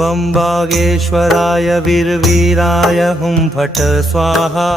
बम बागेश्वराय वीरवीराय हुं फट् स्वाहा।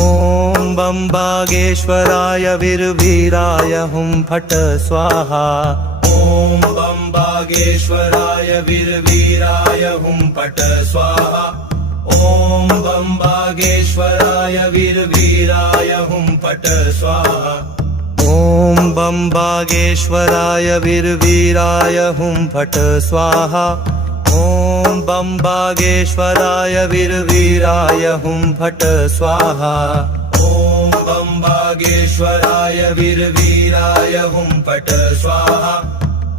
ॐ बम बागेश्वराय वीरवीराय हुं फट् स्वाहा। ॐ बम बागेश्वराय वीरवीराय हुं फट् स्वाहा। ॐ बम बागेश्वराय वीरवीराय हुं फट् स्वाहा। ॐ बम बागेश्वराय वीरवीराय हुं फट् स्वाहा। ॐ बम बागेश्वराय वीरवीराय हुं फट् स्वाहा। ॐ बम बागेश्वराय वीरवीराय हुं फट् स्वाहा।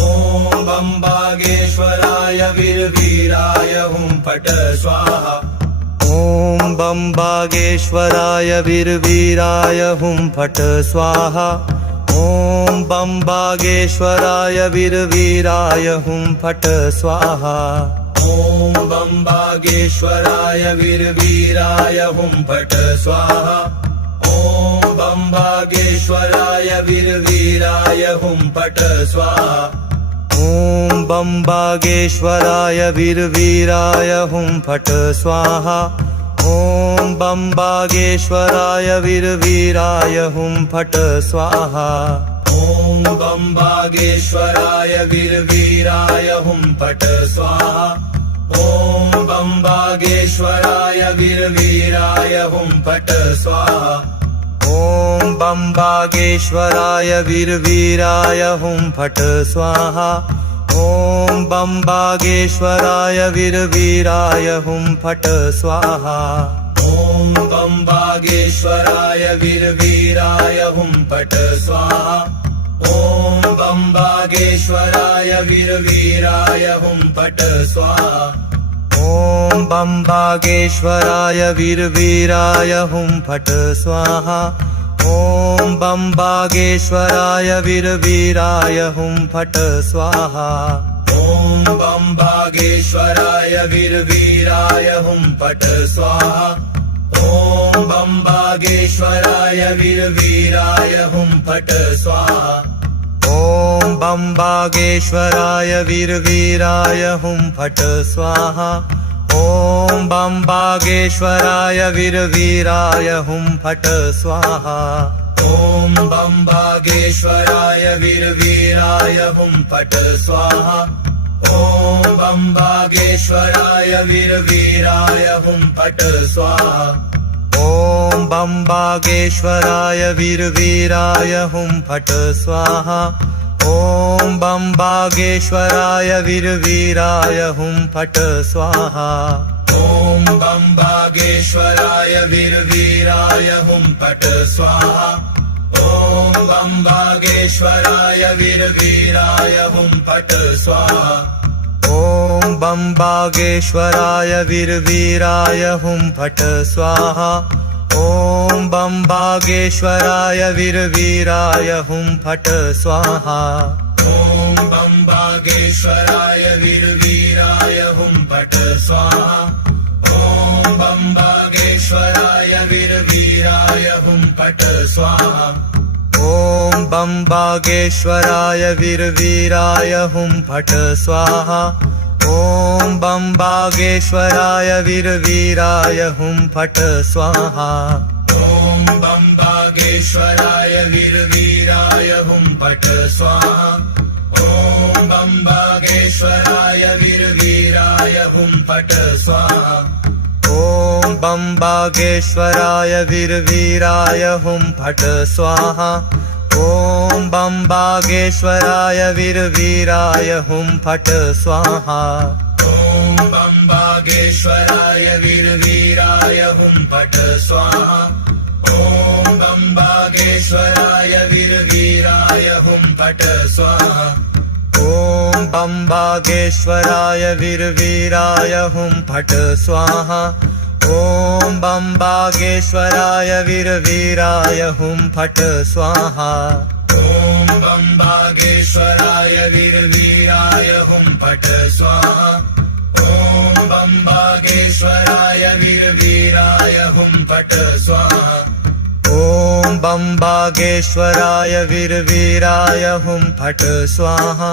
ॐ बम बागेश्वराय वीरवीराय हुं फट् स्वाहा। ॐ बम बागेश्वराय वीरवीराय हुं फट् स्वाहा। ॐ बम बागेश्वराय वीरवीराय हुं फट् स्वाहा। ॐ बम बागेश्वराय वीरवीराय हुं फट् स्वाहा। ॐ बम बागेश्वराय वीरवीराय हुं फट् स्वाहा। ॐ बम बागेश्वराय वीरवीराय हुं फट् स्वाहा। ॐ बम बागेश्वराय वीरवीराय हुं फट् स्वाहा। ॐ बम बागेश्वराय वीरवीराय हुं फट् स्वाहा। ॐ बम बागेश्वराय वीरवीराय हुं फट् स्वाहा। ॐ बम बागेश्वराय वीरवीराय हुं फट् स्वाहा। ॐ बम बागेश्वराय वीरवीराय हुं फट् स्वाहा। ॐ बम बागेश्वराय वीरवीराय हुं फट् स्वाहा। ॐ बम बागेश्वराय वीरवीराय हुं फट् स्वाहा। ॐ बम बागेश्वराय वीरवीराय हुं फट् स्वाहा। ॐ बम बागेश्वराय वीरवीराय हुं फट् स्वाहा। ॐ बम बागेश्वराय वीरवीराय हुं फट् स्वाहा। ॐ बम बागेश्वराय वीरवीराय हुं फट् स्वाहा। ॐ बम बागेश्वराय वीरवीराय हुं फट् स्वाहा। ॐ बम बागेश्वराय वीरवीराय हुं फट् स्वाहा। ॐ बम बागेश्वराय वीरवीराय हुं फट् स्वाहा। ॐ बम बागेश्वराय वीरवीराय हुं फट् स्वाहा। ॐ बम बागेश्वराय वीरवीराय हुं फट् स्वाहा। ॐ बम बागेश्वराय वीरवीराय हुं फट् स्वाहा। ॐ बम बागेश्वराय वीरवीराय हुं फट् स्वाहा। ॐ बम बागेश्वराय वीरवीराय हुं फट् स्वाहा। ॐ बम बागेश्वराय वीरवीराय हुं फट् स्वाहा। ॐ बम बागेश्वराय वीरवीराय हुं फट् स्वाहा। ॐ बम बागेश्वराय वीरवीराय हुं फट् स्वाहा। ॐ बम बागेश्वराय वीरवीराय हुं फट् स्वाहा। ॐ बम बागेश्वराय वीरवीराय हुं फट् स्वाहा। ॐ बम बागेश्वराय वीरवीराय हुं फट् स्वाहा। ॐ बम बागेश्वराय वीरवीराय हुं फट् स्वाहा। ॐ बम बागेश्वराय वीरवीराय हुं फट् स्वाहा। ॐ बम बागेश्वराय वीरवीराय हुं फट् स्वाहा। ॐ बम बागेश्वराय वीरवीराय हुं फट् स्वाहा। ॐ बम बागेश्वराय वीरवीराय हुं फट् स्वाहा। ॐ बम बागेश्वराय वीरवीराय हुं फट् स्वाहा। ॐ बम बागेश्वराय वीरवीराय हुं फट् स्वाहा। ॐ बम बागेश्वराय वीरवीराय हुं फट् स्वाहा। ॐ बम बागेश्वराय वीरवीराय हुं फट् स्वाहा। ॐ बम बागेश्वराय वीरवीराय हुं फट् स्वाहा। ॐ बम बागेश्वराय वीरवीराय हुं फट् स्वाहा।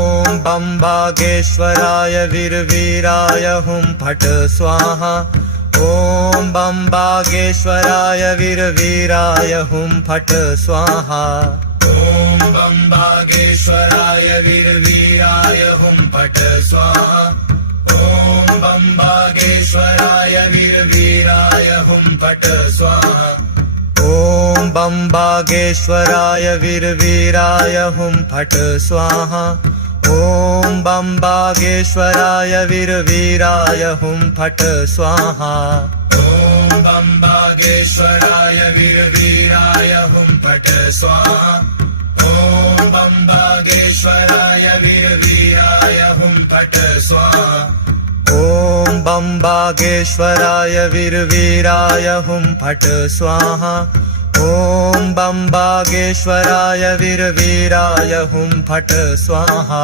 ॐ बं बागेश्वराय वीरवीराय हुं फट् स्वाहा ॐ बं बागेश्वराय वीरवीराय हुं फट् स्वाहा ॐ बं बागेश्वराय वीरवीराय हुं फट् स्वाहा ॐ बं बागेश्वराय वीरवीराय हुं फट् स्वाहा ॐ बं बागेश्वराय वीरवीराय हुं फट् स्वाहा ॐ बं बागेश्वराय वीरवीराय हुं फट् स्वाहा ॐ बं बागेश्वराय वीरवीराय हुं फट् स्वाहा ॐ बं बागेश्वराय वीरवीराय हुं फट् स्वाहा ॐ बं बागेश्वराय वीरवीराय हुं फट् स्वाहा ॐ बं बागेश्वराय वीरवीराय हुं फट् स्वाहा।